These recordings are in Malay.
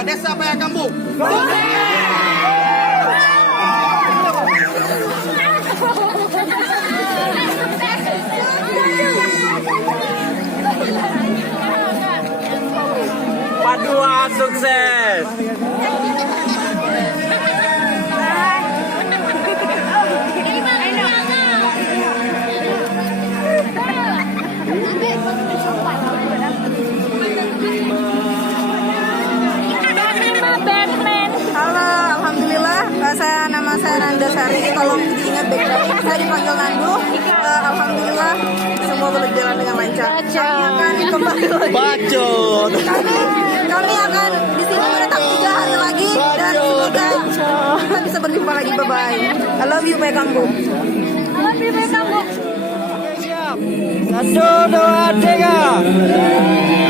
Desa Payakambu. Paduan sukses. Halo, alhamdulillah. Nama saya Nanda Sari. Tolong diingat baik-baik. Saya dipanggil Nandu. Alhamdulillah semua berjalan dengan lancar. Kami akan kembali lagi. Bacot. Kami akan di sini menetap 3 hari lagi dan semoga kita bisa berjumpa lagi. Bye bye. I love you, Payakambu. I love you, Payakambu. Siap. 1, 2, 3.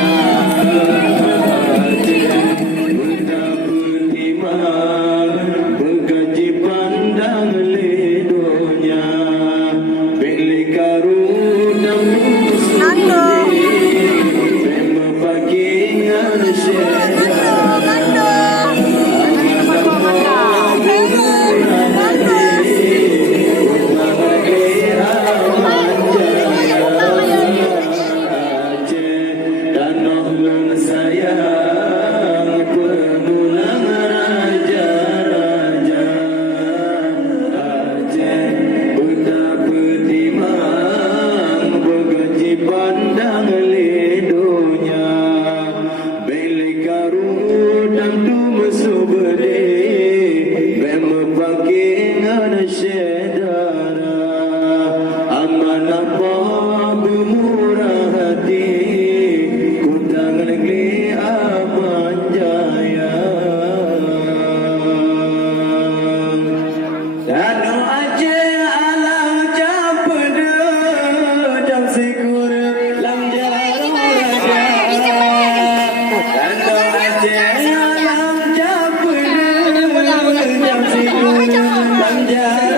Yeah.